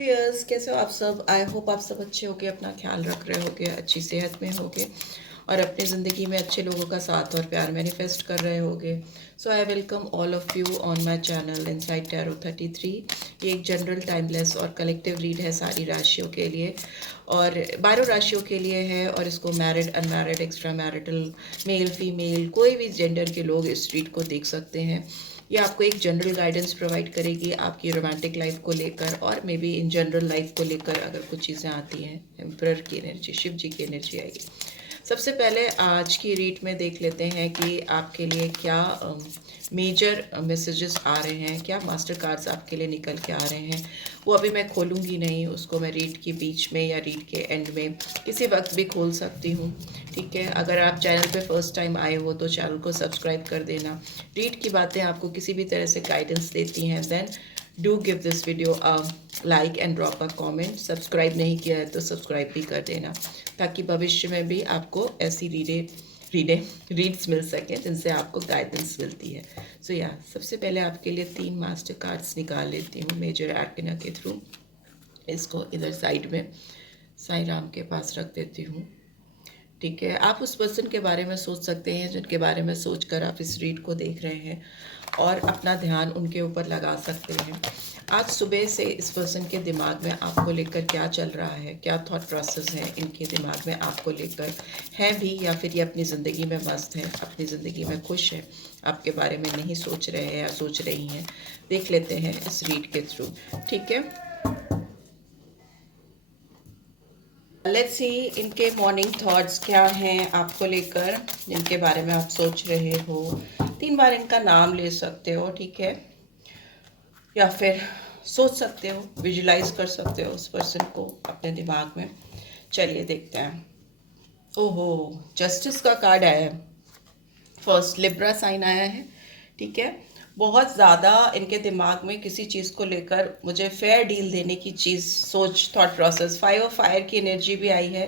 Yes, कैसे हो आप सब? आई होप आप सब अच्छे होगे, अपना ख्याल रख रहे होगे, अच्छी सेहत में होगे और अपनी ज़िंदगी में अच्छे लोगों का साथ और प्यार मैनिफेस्ट कर रहे होगे। So I welcome all of you on my channel inside tarot 33। ये एक जनरल, टाइमलेस और कलेक्टिव रीड है सारी राशियों के लिए और 12 राशियों के लिए है। और इसको married, unmarried, extra marital, male female, कोई भी जेंडर के लोग इस रीड को देख सकते हैं। ये आपको एक जनरल गाइडेंस प्रोवाइड करेगी आपकी रोमांटिक लाइफ को लेकर और may be in general life को लेकर अगर कुछ चीज़ें आती हैं। एम्परर की एनर्जी, शिव जी की एनर्जी आएगी। सबसे पहले आज की रीड में देख लेते हैं कि आपके लिए क्या मेजर मैसेजेस आ रहे हैं, क्या मास्टर कार्ड्स आपके लिए निकल के आ रहे हैं। वो अभी मैं खोलूँगी नहीं, उसको मैं रीड के बीच में या रीड के एंड में किसी वक्त भी खोल सकती हूँ। ठीक है, अगर आप चैनल पे फर्स्ट टाइम आए हो तो चैनल को सब्सक्राइब कर देना। रीड की बातें आपको किसी भी तरह से गाइडेंस देती हैं, then do give this video a like and drop a comment. Subscribe नहीं किया है तो सब्सक्राइब भी कर देना, ताकि भविष्य में भी आपको ऐसी रीड्स मिल सकें जिनसे आपको गाइडेंस मिलती है। सो या सबसे पहले आपके लिए 3 मास्टर कार्ड्स निकाल लेती हूँ मेजर आर्कना के थ्रू। इसको इधर साइड में साईं राम के पास रख देती हूँ। ठीक है, आप उस पर्सन के बारे में सोच सकते हैं जिनके बारे में सोचकर आप इस रीड को देख रहे हैं और अपना ध्यान उनके ऊपर लगा सकते हैं। आज सुबह से इस पर्सन के दिमाग में आपको लेकर क्या चल रहा है, क्या थॉट प्रोसेस है इनके दिमाग में आपको लेकर, है भी या फिर ये अपनी ज़िंदगी में मस्त है, अपनी ज़िंदगी में खुश है, आपके बारे में नहीं सोच रहे हैं या सोच रही हैं। देख लेते हैं इस रीड के थ्रू। ठीक है, लेट्स सी इनके मॉर्निंग थॉट्स क्या हैं आपको लेकर, जिनके बारे में आप सोच रहे हो। 3 बार इनका नाम ले सकते हो, ठीक है, या फिर सोच सकते हो, विजुलाइज कर सकते हो उस पर्सन को अपने दिमाग में। चलिए देखते हैं। ओहो, जस्टिस का कार्ड आया है। फर्स्ट लिब्रा साइन आया है। ठीक है, बहुत ज़्यादा इनके दिमाग में किसी चीज़ को लेकर मुझे फेयर डील देने की चीज़, सोच, थॉट प्रोसेस। 5 ऑफ फायर की एनर्जी भी आई है।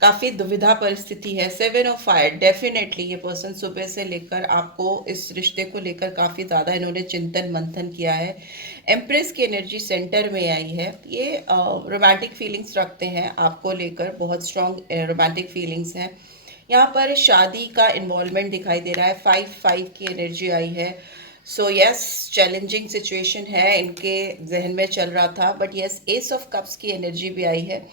काफ़ी दुविधा परिस्थिति है। 7 ऑफ फायर, डेफिनेटली ये पर्सन सुबह से लेकर आपको इस रिश्ते को लेकर काफ़ी ज़्यादा इन्होंने चिंतन मंथन किया है। एम्प्रेस की एनर्जी सेंटर में आई है। ये रोमांटिक फीलिंग्स रखते हैं आपको लेकर, बहुत स्ट्रॉन्ग रोमांटिक फीलिंग्स हैं। यहाँ पर शादी का इन्वॉल्वमेंट दिखाई दे रहा है। 5-5 की एनर्जी आई है। सो यस, चैलेंजिंग सिचुएशन है इनके जहन में चल रहा था, but yes, S of cups की एनर्जी भी आई है,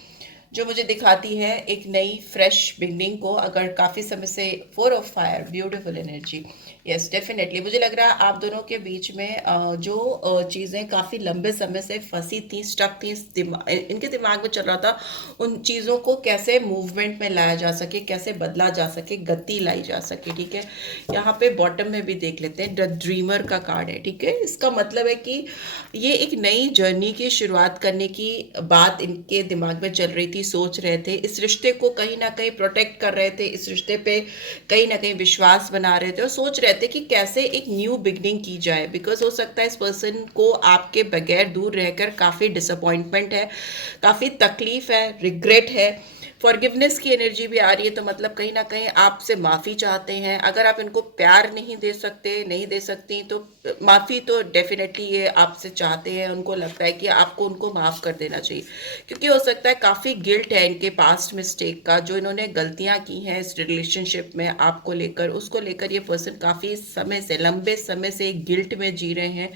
जो मुझे दिखाती है एक नई फ्रेश बिगनिंग को। अगर काफ़ी समय से 4 of fire, beautiful energy. Yes, definitely मुझे लग रहा है आप दोनों के बीच में जो चीज़ें काफ़ी लंबे समय से फंसी थी, स्टक थी, इनके दिमाग में चल रहा था, उन चीज़ों को कैसे मूवमेंट में लाया जा सके, कैसे बदला जा सके, गति लाई जा सके। ठीक है, यहाँ पे बॉटम में भी देख लेते हैं, द ड्रीमर का कार्ड है। ठीक है, इसका मतलब है कि ये एक नई जर्नी की शुरुआत करने की बात इनके दिमाग में चल रही थी, सोच रहे थे। इस रिश्ते को कहीं ना कहीं प्रोटेक्ट कर रहे थे, इस रिश्ते पे कहीं ना कहीं विश्वास बना रहे थे और सोच रहे थे कि कैसे एक न्यू बिगनिंग की जाए। बिकॉज हो सकता है इस पर्सन को आपके बगैर दूर रहकर काफ़ी डिसअपॉइंटमेंट है, काफ़ी तकलीफ है, रिग्रेट है। फॉरगिवनेस की एनर्जी भी आ रही है, तो मतलब कहीं ना कहीं आपसे माफ़ी चाहते हैं। अगर आप इनको प्यार नहीं दे सकते, नहीं दे सकती, तो माफ़ी तो डेफिनेटली ये आपसे चाहते हैं। उनको लगता है कि आपको उनको माफ़ कर देना चाहिए, क्योंकि हो सकता है काफ़ी गिल्ट है इनके पास्ट मिस्टेक का, जो इन्होंने गलतियां की हैं इस रिलेशनशिप में आपको लेकर, उसको लेकर ये पर्सन काफ़ी समय से, लंबे समय से गिल्ट में जी रहे हैं।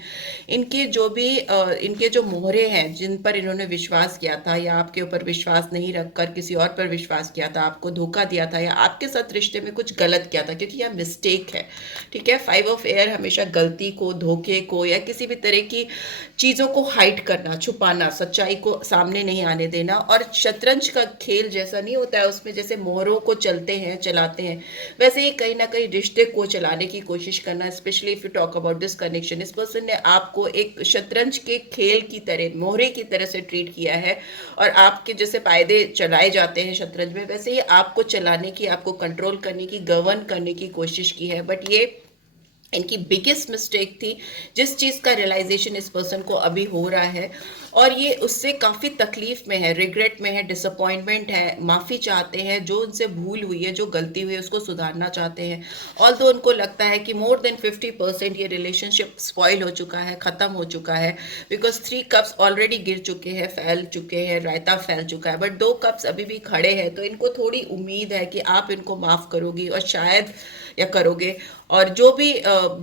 इनके जो भी इनके जो मोहरे हैं, जिन पर इन्होंने विश्वास किया था या आपके ऊपर विश्वास नहीं रखकर किसी और पर विश्वास किया था, आपको धोखा दिया था या आपके साथ रिश्ते में कुछ गलत किया था, क्योंकि यह मिस्टेक है। ठीक है, 5 ऑफ एयर हमेशा गलती को, धोखे को या किसी भी तरह की चीज़ों को हाइड करना, छुपाना, सच्चाई को सामने नहीं आने देना। और शतरंज का खेल जैसा नहीं होता है, उसमें जैसे मोहरों को चलते हैं, चलाते हैं, वैसे ही कहीं ना कहीं रिश्ते को चलाने की कोशिश करना। Specially if you talk about this connection, इस पर्सन ने आपको एक शतरंज के खेल की तरह, मोहरे की तरह से ट्रीट किया है और आपके जैसे फायदे चलाए जाते हैं शतरंज में, वैसे ही आपको चलाने की, आपको कंट्रोल करने की, गवर्न करने की कोशिश की है। बट ये इनकी बिगेस्ट मिस्टेक थी, जिस चीज़ का रियलाइजेशन इस पर्सन को अभी हो रहा है। और ये उससे काफ़ी तकलीफ में है, रिग्रेट में है, डिसअपॉइंटमेंट है, माफ़ी चाहते हैं, जो उनसे भूल हुई है, जो गलती हुई है उसको सुधारना चाहते हैं। ऑल्दो उनको लगता है कि मोर देन 50% ये रिलेशनशिप स्पॉइल हो चुका है, ख़त्म हो चुका है, बिकॉज 3 कप्स ऑलरेडी गिर चुके हैं, फैल चुके हैं, रायता फैल चुका है, बट 2 कप्स अभी भी खड़े हैं। तो इनको थोड़ी उम्मीद है कि आप इनको माफ़ करोगी और शायद या करोगे, और जो भी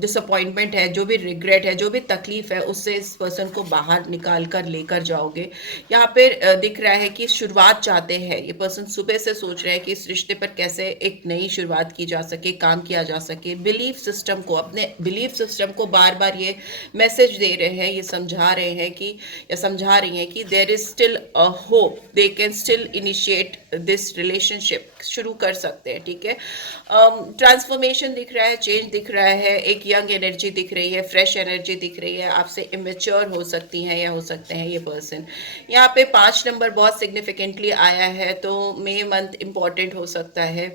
डिसअपॉइंटमेंट है, जो भी रिग्रेट है, जो भी तकलीफ है, उससे इस पर्सन को बाहर निकाल कर लेकर जाओगे। यहाँ पे दिख रहा है कि शुरुआत चाहते हैं ये पर्सन, सुबह से सोच रहे हैं कि इस रिश्ते पर कैसे एक नई शुरुआत की जा सके, काम किया जा सके। बिलीफ सिस्टम को, अपने बिलीफ सिस्टम को बार बार ये मैसेज दे रहे हैं, ये समझा रहे हैं कि, या समझा रही हैं कि there is still a hope, they can still initiate this relationship, शुरू कर सकते हैं, ठीक है। ट्रांसफॉर्मेशन दिख रहा है, चेंज दिख रहा है, एक यंग एनर्जी दिख रही है, फ्रेश एनर्जी दिख रही है। आपसे इमेच्योर हो सकती हैं या हो सकते हैं ये पर्सन। यहाँ पे 5 नंबर बहुत सिग्निफिकेंटली आया है, तो मे मंथ इम्पॉर्टेंट हो सकता है।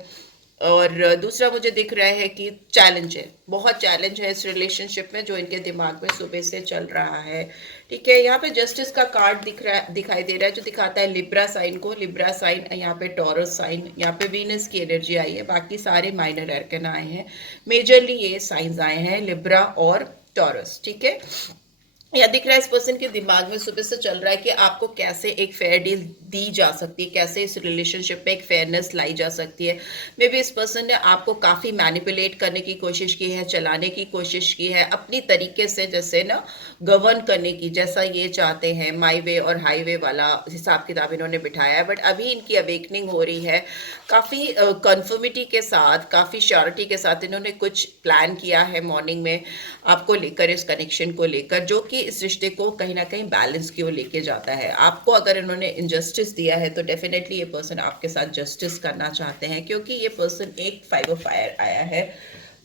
और दूसरा मुझे दिख रहा है कि चैलेंज है, बहुत चैलेंज है इस रिलेशनशिप में जो इनके दिमाग में सुबह से चल रहा है, ठीक है। यहाँ पे जस्टिस का कार्ड दिखाई दे रहा है, जो दिखाता है लिब्रा साइन को। लिब्रा साइन, यहाँ पे टॉरस साइन, यहाँ पे वीनस की एनर्जी आई है, बाकी सारे माइनर एरकन आए हैं। मेजरली ये साइंस आए हैं, लिब्रा और टॉरस, ठीक है। या दिख रहा है इस पर्सन के दिमाग में सुबह से चल रहा है कि आपको कैसे एक फेयर डील दी जा सकती है, कैसे इस रिलेशनशिप में एक फेयरनेस लाई जा सकती है। मे बी इस पर्सन ने आपको काफ़ी मैनिपुलेट करने की कोशिश की है, चलाने की कोशिश की है, अपनी तरीके से, जैसे ना गवर्न करने की, जैसा ये चाहते हैं, माई वे और हाईवे वाला हिसाब किताब इन्होंने बिठाया है। बट अभी इनकी अवेकनिंग हो रही है, काफ़ी कन्फर्मिटी के साथ, काफ़ी श्योरिटी के साथ इन्होंने कुछ प्लान किया है मॉर्निंग में आपको लेकर, इस कनेक्शन को लेकर, जो कि इस रिश्ते को कहीं ना कहीं बैलेंस की ओर लेके जाता है। आपको अगर इन्होंने इनजस्टिस दिया है तो डेफिनेटली ये पर्सन आपके साथ जस्टिस करना चाहते हैं, क्योंकि ये पर्सन एक 5 ऑफ फायर आया है,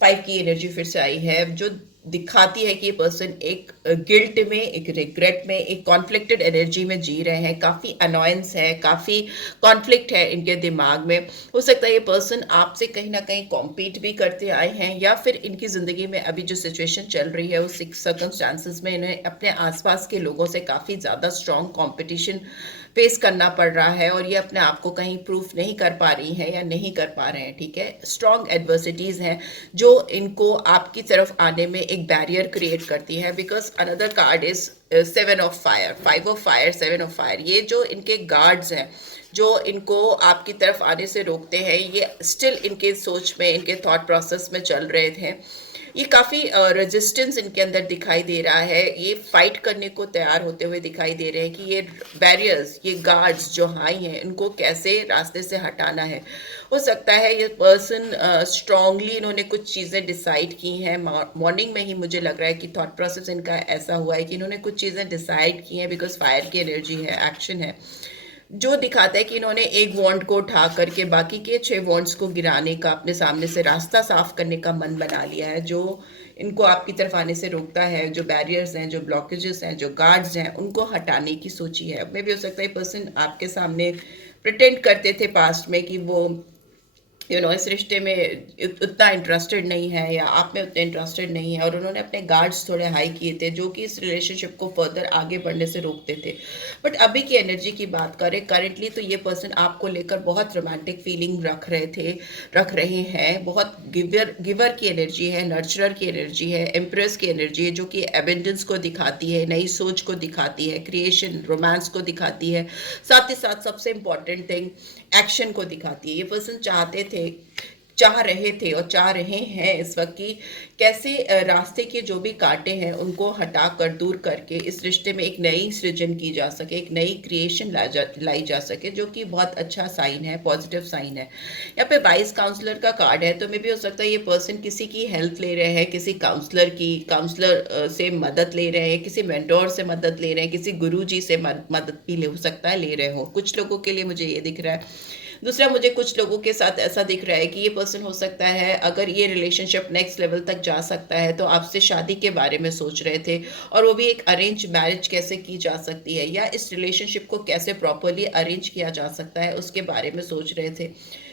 5 की एनर्जी फिर से आई है, जो दिखाती है कि ये पर्सन एक गिल्ट में, एक रिग्रेट में, एक कॉन्फ्लिक्टेड एनर्जी में जी रहे हैं। काफ़ी अनॉयंस है, काफ़ी कॉन्फ्लिक्ट है इनके दिमाग में। हो सकता है ये पर्सन आपसे कहीं ना कहीं कॉम्पीट भी करते आए हैं, या फिर इनकी ज़िंदगी में अभी जो सिचुएशन चल रही है उस सर्कमस्टांसिस में इन्हें अपने आसपास के लोगों से काफ़ी ज़्यादा स्ट्रॉन्ग कॉम्पिटिशन फेस करना पड़ रहा है, और ये अपने आप को कहीं प्रूफ नहीं कर पा रही हैं या नहीं कर पा रहे हैं, ठीक है। स्ट्रॉन्ग एडवर्सिटीज़ हैं जो इनको आपकी तरफ आने में एक बैरियर क्रिएट करती है, because another card is 7 of fire, 5 of fire, 7 of fire. ये जो इनके गार्ड्स हैं, जो इनको आपकी तरफ आने से रोकते हैं, ये स्टिल इनके सोच में, इनके थॉट प्रोसेस में चल रहे थे। ये काफ़ी रेजिस्टेंस इनके अंदर दिखाई दे रहा है, ये फाइट करने को तैयार होते हुए दिखाई दे रहे हैं कि ये बैरियर्स, ये गार्ड्स जो हाई हैं, इनको कैसे रास्ते से हटाना है। हो सकता है ये पर्सन स्ट्रांगली इन्होंने कुछ चीज़ें डिसाइड की हैं मॉर्निंग में ही। मुझे लग रहा है कि थॉट प्रोसेस इनका ऐसा हुआ है कि इन्होंने कुछ चीज़ें डिसाइड की हैं, बिकॉज फायर की एनर्जी है, एक्शन है, जो दिखाता है कि इन्होंने एक वॉन्ड को उठा करके बाकी के 6 वॉन्ड्स को गिराने का, अपने सामने से रास्ता साफ करने का मन बना लिया है, जो इनको आपकी तरफ आने से रोकता है, जो बैरियर्स हैं, जो ब्लॉकेजेस हैं, जो गार्ड्स हैं, उनको हटाने की सोची है। मे भी हो सकता है पर्सन आपके सामने प्रिटेंड करते थे पास्ट में कि वो इस रिश्ते में उतना इंटरेस्टेड नहीं है, या आप में उतने इंटरेस्टेड नहीं है, और उन्होंने अपने गार्ड्स थोड़े हाई किए थे, जो कि इस रिलेशनशिप को फर्दर आगे बढ़ने से रोकते थे। बट अभी की एनर्जी की बात करें करंटली, तो ये पर्सन आपको लेकर बहुत रोमांटिक फीलिंग रख रहे हैं। बहुत गिवर की एनर्जी है, नर्चरर की एनर्जी है, एम्प्रेस की एनर्जी है, जो कि एबेंडेंस को दिखाती है, नई सोच को दिखाती है, क्रिएशन, रोमांस को दिखाती है, साथ ही साथ सबसे इंपॉर्टेंट थिंग एक्शन को दिखाती है। ये पर्सन चाह रहे थे और चाह रहे हैं इस वक्त की कैसे रास्ते के जो भी कांटे हैं उनको हटा कर, दूर करके इस रिश्ते में एक नई सृजन की जा सके, एक नई क्रिएशन लाई जा सके, जो कि बहुत अच्छा साइन है, पॉजिटिव साइन है। यहाँ पे वाइस काउंसलर का कार्ड है, तो मे भी हो सकता है ये पर्सन किसी की हेल्प ले रहे हैं, किसी काउंसलर से मदद ले रहे हैं, किसी मेंटोर से मदद ले रहे हैं, किसी गुरुजी से मदद भी हो सकता है ले रहे हो। कुछ लोगों के लिए मुझे ये दिख रहा है। दूसरा, मुझे कुछ लोगों के साथ ऐसा दिख रहा है कि ये पर्सन हो सकता है, अगर ये रिलेशनशिप नेक्स्ट लेवल तक जा सकता है, तो आपसे शादी के बारे में सोच रहे थे, और वो भी एक अरेंज मैरिज कैसे की जा सकती है, या इस रिलेशनशिप को कैसे प्रॉपरली अरेंज किया जा सकता है, उसके बारे में सोच रहे थे।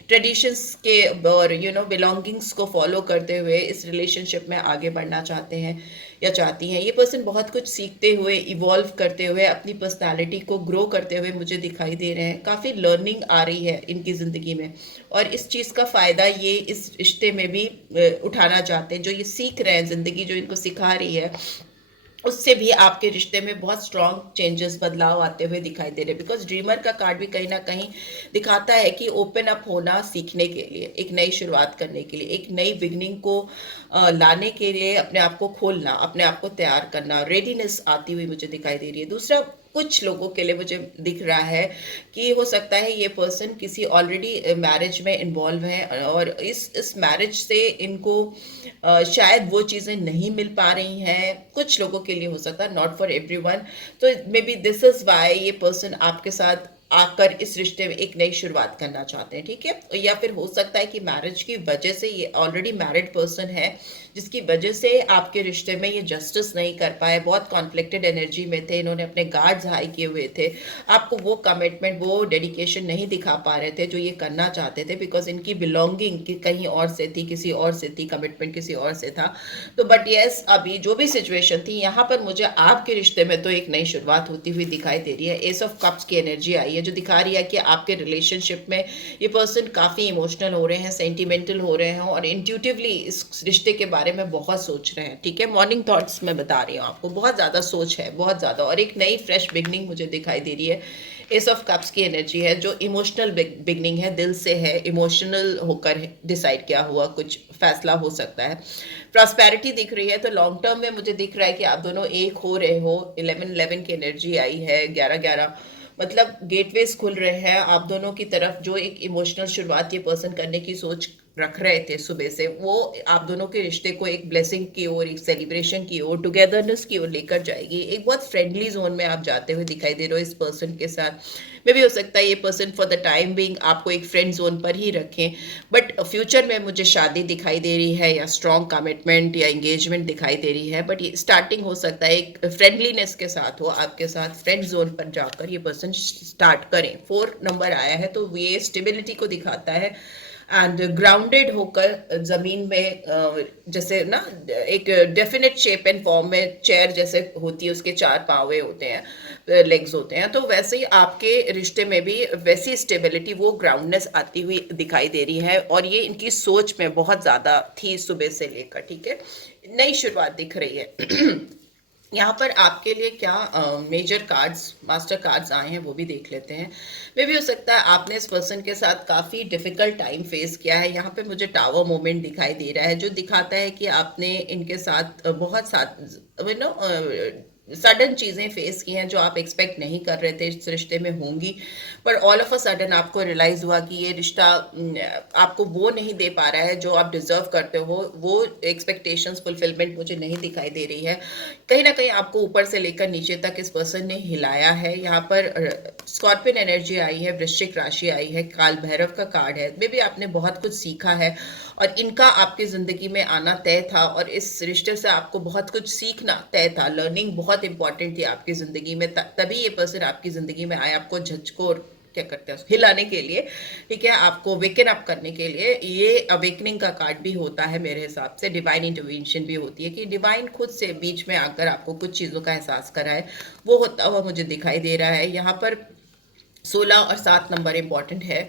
ट्रेडिशंस के और बिलोंगिंग्स को फॉलो करते हुए इस रिलेशनशिप में आगे बढ़ना चाहते हैं। या चाहती हैं। ये पर्सन बहुत कुछ सीखते हुए, इवॉल्व करते हुए, अपनी पर्सनालिटी को ग्रो करते हुए मुझे दिखाई दे रहे हैं। काफ़ी लर्निंग आ रही है इनकी ज़िंदगी में, और इस चीज़ का फ़ायदा ये इस रिश्ते में भी उठाना चाहते हैं। जो ये सीख रहे हैं, ज़िंदगी जो इनको सिखा रही है, उससे भी आपके रिश्ते में बहुत स्ट्रॉन्ग चेंजेस, बदलाव आते हुए दिखाई दे रहे हैं। बिकॉज ड्रीमर का कार्ड भी कहीं ना कहीं दिखाता है कि ओपन अप होना सीखने के लिए, एक नई शुरुआत करने के लिए, एक नई बिगनिंग को लाने के लिए अपने आप को खोलना, अपने आप को तैयार करना, रेडीनेस आती हुई मुझे दिखाई दे रही है। दूसरा, कुछ लोगों के लिए मुझे दिख रहा है कि हो सकता है ये पर्सन किसी ऑलरेडी मैरिज में इन्वॉल्व है, और इस मैरिज से इनको शायद वो चीज़ें नहीं मिल पा रही हैं। कुछ लोगों के लिए हो सकता है, नॉट फॉर एवरीवन। तो maybe this is why ये पर्सन आपके साथ आकर इस रिश्ते में एक नई शुरुआत करना चाहते हैं, ठीक है। या फिर हो सकता है कि मैरिज की वजह से ये ऑलरेडी मैरिड पर्सन है, जिसकी वजह से आपके रिश्ते में ये जस्टिस नहीं कर पाए, बहुत कॉन्फ्लिक्टेड एनर्जी में थे, इन्होंने अपने गार्ड्स हाई किए हुए थे, आपको वो कमिटमेंट, वो डेडिकेशन नहीं दिखा पा रहे थे जो ये करना चाहते थे, बिकॉज इनकी बिलोंगिंग कहीं और से थी, किसी और से थी, कमिटमेंट किसी और से था। तो बट यस, अभी जो भी सिचुएशन थी, यहाँ पर मुझे आपके रिश्ते में तो एक नई शुरुआत होती हुई दिखाई दे रही है। एस ऑफ कप्स की एनर्जी आई है, जो दिखा रही है कि आपके रिलेशनशिप में ये पर्सन काफ़ी इमोशनल हो रहे हैं, सेंटिमेंटल हो रहे हैं, और इंट्यूटिवली इस रिश्ते के बारे में बहुत सोच रहे हैं, ठीक है। मॉर्निंग थॉट्स मैं बता रही हूँ आपको, बहुत ज़्यादा सोच है, बहुत ज़्यादा, और एक नई फ्रेश बिगनिंग मुझे दिखाई दे रही है। एस ऑफ कप्स की एनर्जी है, जो इमोशनल बिगनिंग है, दिल से है, इमोशनल होकर डिसाइड किया हुआ कुछ फैसला हो सकता है। प्रॉस्पेरिटी दिख रही है, तो लॉन्ग टर्म में मुझे दिख रहा है कि आप दोनों एक हो रहे हो। 11-11 की एनर्जी आई है, 11-11 मतलब गेटवेज खुल रहे हैं आप दोनों की तरफ। जो एक इमोशनल शुरुआत ये पर्सन करने की सोच रख रहे थे सुबह से, वो आप दोनों के रिश्ते को एक ब्लेसिंग की ओर, एक सेलिब्रेशन की ओर, टुगेदरनेस की ओर लेकर जाएगी। एक बहुत फ्रेंडली जोन में आप जाते हुए दिखाई दे रहे हो इस पर्सन के साथ। मे भी हो सकता है ये person for the time being आपको एक फ्रेंड जोन पर ही रखें, बट फ्यूचर में मुझे शादी दिखाई दे रही है, या स्ट्रॉन्ग कमिटमेंट या एंगेजमेंट दिखाई दे रही है। बट ये स्टार्टिंग हो सकता है एक फ्रेंडलीनेस के साथ हो, आपके साथ फ्रेंड जोन पर जाकर ये पर्सन स्टार्ट करें। 4 नंबर आया है, तो ये स्टेबिलिटी को दिखाता है, एंड ग्राउंडेड होकर जमीन में, जैसे ना एक डेफिनेट शेप एंड फॉर्म में चेयर जैसे होती है, उसके 4 पाँव होते हैं, लेग्स होते हैं, तो वैसे ही आपके रिश्ते में भी वैसी स्टेबिलिटी, वो ग्राउंडनेस आती हुई दिखाई दे रही है। और ये इनकी सोच में बहुत ज़्यादा थी सुबह से लेकर, ठीक है। नई शुरुआत दिख रही है। यहाँ पर आपके लिए क्या मेजर कार्ड्स, मास्टर कार्ड्स आए हैं, वो भी देख लेते हैं। मे भी हो सकता है आपने इस पर्सन के साथ काफ़ी डिफिकल्ट टाइम फेस किया है। यहाँ पे मुझे टावर मोमेंट दिखाई दे रहा है, जो दिखाता है कि आपने इनके साथ बहुत साथ सडन चीज़ें फेस की हैं, जो आप एक्सपेक्ट नहीं कर रहे थे इस रिश्ते में होंगी, पर ऑल ऑफ अ सडन आपको रियलाइज़ हुआ कि ये रिश्ता आपको वो नहीं दे पा रहा है जो आप डिज़र्व करते हो। वो एक्सपेक्टेशंस फुलफिलमेंट मुझे नहीं दिखाई दे रही है। कहीं ना कहीं आपको ऊपर से लेकर नीचे तक इस पर्सन ने हिलाया है। यहाँ पर स्कॉर्पियन एनर्जी आई है, वृश्चिक राशि आई है, काल भैरव का कार्ड है। मे भी आपने बहुत कुछ सीखा है, और इनका आपकी ज़िंदगी में आना तय था, और इस रिश्ते से आपको बहुत कुछ सीखना तय था। लर्निंग बहुत इंपॉर्टेंट थी आपकी ज़िंदगी में, तभी ये पर्सन आपकी ज़िंदगी में आया, आपको झचकोर क्या करते हैं, हिलाने के लिए, ठीक है, आपको वेकन अप करने के लिए। ये अवेकनिंग का कार्ड भी होता है मेरे हिसाब से, डिवाइन इंटरवेंशन भी होती है, कि डिवाइन खुद से बीच में आकर आपको कुछ चीज़ों का एहसास कराए, वो होता हुआ मुझे दिखाई दे रहा है। यहाँ पर 16 और 7 नंबर इंपॉर्टेंट है।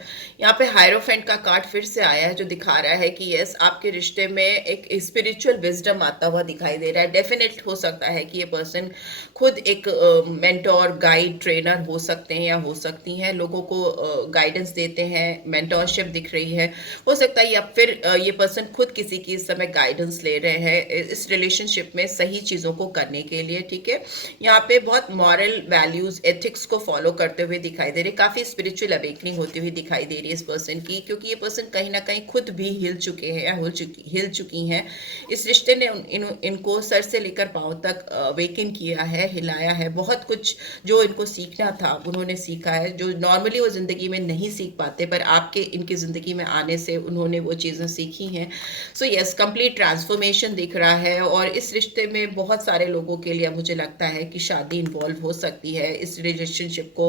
यहाँ पे हायरोफेंट का कार्ड फिर से आया है, जो दिखा रहा है कि यस, आपके रिश्ते में एक स्पिरिचुअल विजडम आता हुआ दिखाई दे रहा है। डेफिनेट हो सकता है कि ये पर्सन खुद एक मेंटोर, गाइड, ट्रेनर हो सकते हैं, या हो सकती हैं, लोगों को गाइडेंस देते हैं, मेंटोरशिप दिख रही है। हो सकता है या फिर ये पर्सन खुद किसी की इस समय गाइडेंस ले रहे हैं इस रिलेशनशिप में सही चीज़ों को करने के लिए, ठीक है। यहाँ पे बहुत मॉरल वैल्यूज, एथिक्स को फॉलो करते हुए दिखाई दे रहे, काफी स्पिरिचुअल अवेकनिंग होती हुई दिखाई दे रही है इस पर्सन की, क्योंकि ये पर्सन कहीं ना कहीं खुद भी हिल चुके हैं, या हिल चुकी हैं। इस रिश्ते ने इनको सर से लेकर पांव तक अवेकन किया है, हिलाया है, बहुत कुछ जो इनको सीखना था उन्होंने सीखा है, जो नॉर्मली वो ज़िंदगी में नहीं सीख पाते, पर आपके इनकी ज़िंदगी में आने से उन्होंने वो चीज़ें सीखी हैं। सो यस, कंप्लीट ट्रांसफॉर्मेशन दिख रहा है, और इस रिश्ते में बहुत सारे लोगों के लिए मुझे लगता है कि शादी इन्वॉल्व हो सकती है इस रिलेशनशिप को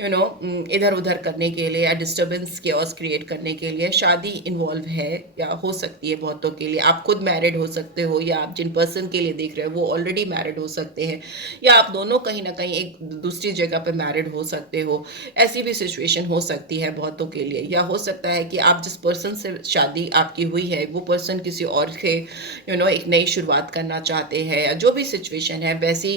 इधर उधर करने के लिए, या डिस्टर्बेंस केओस क्रिएट करने के लिए शादी इन्वॉल्व है या हो सकती है बहुतों के लिए। आप खुद मैरिड हो सकते हो, या आप जिन पर्सन के लिए देख रहे हो वो ऑलरेडी मैरिड हो सकते हैं, या आप दोनों कहीं ना कहीं एक दूसरी जगह पे मैरिड हो सकते हो। ऐसी भी सिचुएशन हो सकती है बहुतों के लिए। या हो सकता है कि आप जिस पर्सन से शादी आपकी हुई है वो पर्सन किसी और के एक नई शुरुआत करना चाहते हैं, या जो भी सिचुएशन है वैसी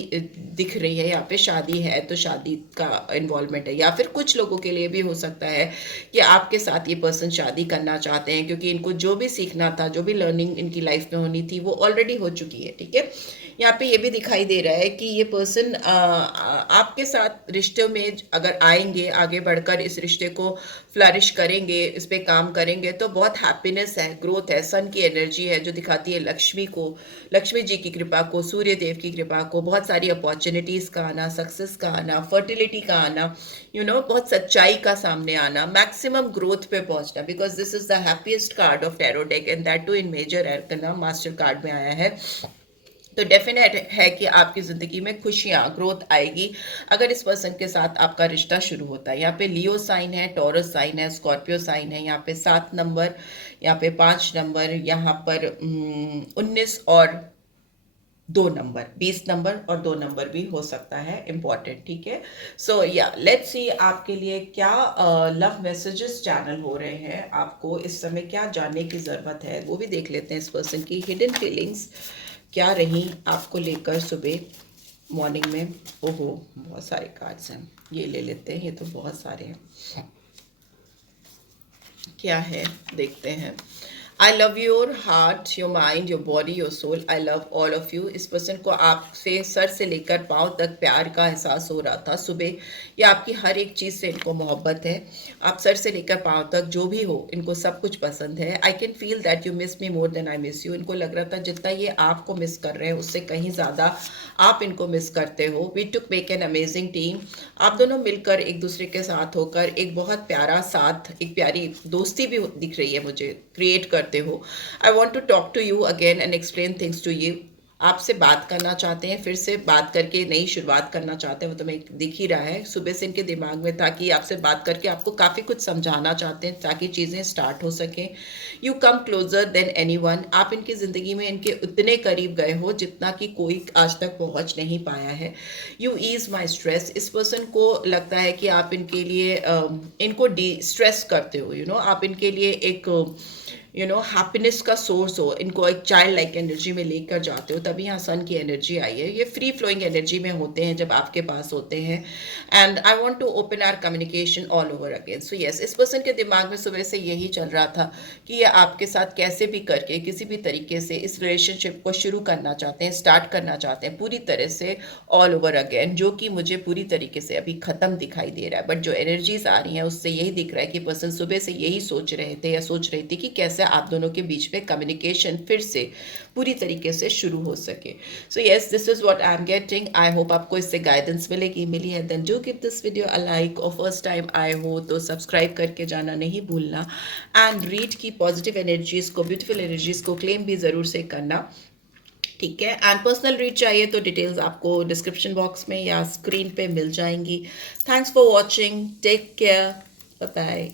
दिख रही है। यहाँ पे शादी है तो शादी का इन्वॉल्वमेंट है, या फिर कुछ लोगों के लिए भी हो सकता है कि आपके साथ ये पर्सन शादी करना चाहते हैं, क्योंकि इनको जो भी सीखना था, जो भी लर्निंग इनकी लाइफ में होनी थी वो ऑलरेडी हो चुकी है। ठीक है, यहाँ पे ये भी दिखाई दे रहा है कि ये पर्सन आपके साथ रिश्ते में अगर आएंगे, आगे बढ़कर इस रिश्ते को फ्लरिश करेंगे, इस पे काम करेंगे, तो बहुत हैप्पीनेस है, ग्रोथ है, सन की एनर्जी है जो दिखाती है लक्ष्मी को, लक्ष्मी जी की कृपा को, सूर्य देव की कृपा को, बहुत सारी अपॉर्चुनिटीज का आना, सक्सेस का आना, फर्टिलिटी का आना, बहुत सच्चाई का सामने आना, मैक्सिमम ग्रोथ पे पहुंचना, because this is the happiest card of tarot deck, and that too in major arcana master card में आया है। तो डेफिनेट है कि आपकी ज़िंदगी में खुशियाँ, ग्रोथ आएगी अगर इस पर्सन के साथ आपका रिश्ता शुरू होता है। यहाँ पे लियो साइन है, टॉरस साइन है, स्कॉर्पियो साइन है, यहाँ पे 7 नंबर, यहाँ पे 5 नंबर, यहाँ पर 19 और 2 नंबर, 20 नंबर और 2 नंबर भी हो सकता है इम्पॉर्टेंट। ठीक है, सो या लेट्स सी आपके लिए क्या लव मैसेजेस चैनल हो रहे हैं, आपको इस समय क्या जानने की ज़रूरत है वो भी देख लेते हैं। इस पर्सन की हिडन फीलिंग्स क्या रही आपको लेकर सुबह मॉर्निंग में। ओहो, बहुत सारे कार्ड्स हैं, ये ले लेते हैं, ये तो बहुत सारे हैं। क्या है देखते हैं। I love your heart, your mind, your body, your soul, I love all of you. इस पर्सन को आपसे सर से लेकर पाँव तक प्यार का एहसास हो रहा था सुबह, या आपकी हर एक चीज़ से इनको मोहब्बत है। आप सर से लेकर पाँव तक जो भी हो इनको सब कुछ पसंद है। I can feel that you miss me more than I miss you. इनको लग रहा था जितना ये आपको मिस कर रहे हैं उससे कहीं ज़्यादा आप इनको मिस करते हो। We took make an amazing team. आप दोनों मिलकर एक दूसरे के साथ होकर एक बहुत प्यारा साथ, एक प्यारी दोस्ती भी दिख रही है मुझे, क्रिएट करते हो। I want to talk to you again and explain things to you. आपसे बात करना चाहते हैं, फिर से बात करके नई शुरुआत करना चाहते हैं, वो तो मैं दिख ही रहा है। सुबह से इनके दिमाग में था कि आपसे बात करके आपको काफ़ी कुछ समझाना चाहते हैं ताकि चीज़ें स्टार्ट हो सकें। You come closer than anyone. आप इनकी ज़िंदगी में इनके उतने करीब गए हो जितना कि कोई आज तक पहुंच नहीं पाया है। You ease my stress. इस पर्सन को लगता है कि आप इनके लिए इनको डी स्ट्रेस करते हो, आप इनके लिए एक हैप्पीनेस का सोर्स हो, इनको एक चाइल्ड लाइक एनर्जी में लेकर जाते हो, तभी यहाँ सन की एनर्जी आई है। ये फ्री फ्लोइंग एनर्जी में होते हैं जब आपके पास होते हैं। And I want to open our communication all over again. So yes, इस पर्सन के दिमाग में सुबह से यही चल रहा था कि ये आपके साथ कैसे भी करके किसी भी तरीके से इस रिलेशनशिप को शुरू करना चाहते हैं, स्टार्ट करना चाहते हैं पूरी तरह से ऑल ओवर अगेन, जो कि मुझे पूरी तरीके से अभी ख़त्म दिखाई दे रहा है। बट जो एनर्जीज आ रही हैं उससे यही दिख रहा है कि पर्सन सुबह से यही सोच रहे थे या सोच रही थी कि कैसे आप दोनों के बीच में कम्युनिकेशन फिर से पूरी तरीके से शुरू हो सके। So yes, this is what I am getting. I hope आपको इससे गाइडेंस मिली है। Then do give this video a like, और फर्स्ट टाइम आए हो तो सब्सक्राइब करके जाना नहीं भूलना। एंड रीड की पॉजिटिव एनर्जीज को, ब्यूटीफुल एनर्जीज को क्लेम भी ज़रूर से करना। ठीक है, एंड पर्सनल रीड चाहिए तो डिटेल्स आपको डिस्क्रिप्शन बॉक्स में या स्क्रीन पे मिल जाएंगी। Thanks for watching, take care, bye bye.